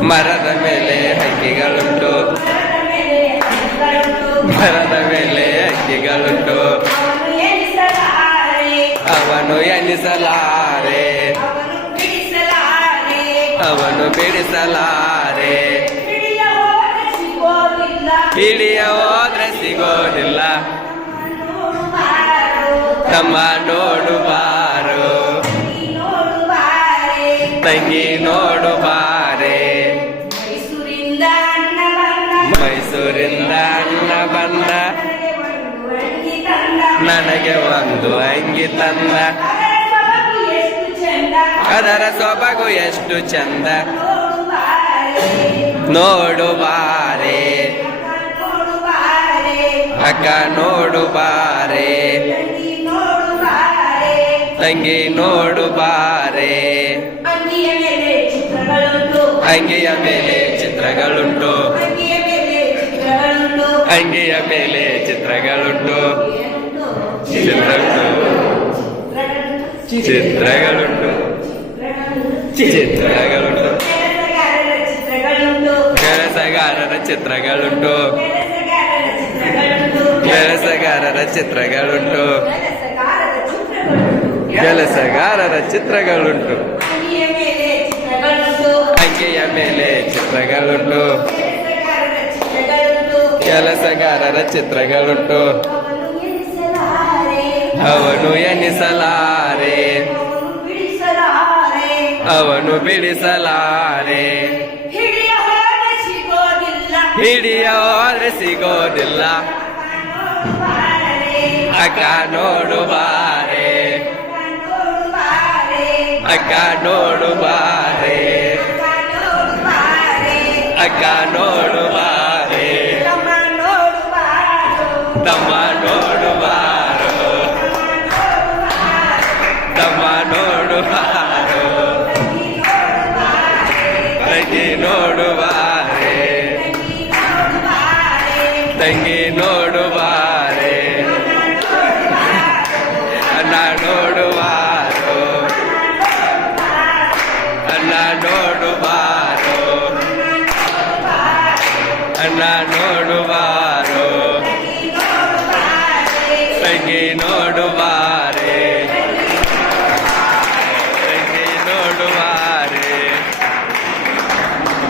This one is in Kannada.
ಮರದ ಮೇಲೆ ಹಕ್ಕಿಗಳುಂಟು. ಮರದ ಮೇಲೆ ಹಕ್ಕಿಗಳುಂಟು. ಅವನು ಎನಿಸಲಾರೆ ಅವನು ಬಿಡಿಸಲಾರೆ. ಹಿಡಿಯ ಹೋದ್ರೆ ಸಿಗೋದಿಲ್ಲ. ತಮ್ಮ ನೋಡು ಬಾರು ತಂಗಿ ನೋಡು ಮೈಸೂರಿಂದ ಅಣ್ಣ ಬಂದ. ನನಗೆ ಒಂದು ಅಂಗಿ ತಂದ. ಅದರ ಸೊಬಗು ಎಷ್ಟು ಚಂದ. ನೋಡು ಬಾರೆ, ಅಕ್ಕ ನೋಡು ಬಾರೆ ತಂಗಿ ನೋಡು ಬಾರೆ. ತಂಗಿ ನೋಡು ಬಾರೆ ಅಂಗಿಯ ಮೇಲೆ ಚಿತ್ರಗಳುಂಟು. ಅಂಗಿಯ ಮೇಲೆ ಚಿತ್ರಗಳುಂಟು. ಚಿತ್ರಗಳು ಚಿತ್ರಗಳುಂಟು. ಚಿತ್ರಗಳುಂಟು. ಕೆಲಸಗಾರರ ಚಿತ್ರಗಳುಂಟು. ಕೆಲಸಗಾರರ ಚಿತ್ರಗಳುಂಟು ಕೆಲಸಗಾರರ ಕೆಲಸಗಾರರ ಚಿತ್ರಗಳುಂಟು ಚಿತ್ರಗಳುಂಟು. ಕೆಲಸಗಾರರ ಚಿತ್ರಗಳುಂಟು. ಕೆಲಸಗಾರರ ಚಿತ್ರಗಳುಂಟು. ಅಂಗಿಯ ಮೇಲೆ ಚಿತ್ರಗಳುಂಟು. ಅಂಗಿಯ ಮೇಲೆ ಚಿತ್ರಗಳುಂಟು. ಕೆಲಸಗಾರರ ಚಿತ್ರಗಳುಂಟು. ಅವನು ಎನಿಸಲಾರೆ ಅವನು ಬಿಡಿಸಲಾರೆ. ಬಿಡಿಸಲಾರೆ ಸಿಗೋದಿಲ್ಲ. ಅಕ್ಕ ನೋಡುವಾರೆ. ಅಕ್ಕ ನೋಡು ಬಾರೆ ಅಕ್ಕ ನೋಡು ತಂಗಿ ನೋಡು ಬಾರೆ ತಂಗಿ ನೋಡು ಬಾರೆ ಅಣ್ಣ ನೋಡು ಬಾರೋ ಅಣ್ಣ ನೋಡು ಬಾರೋ ಅಣ್ಣ ನೋಡು ಬಾರೋ ತಂಗಿ ನೋಡು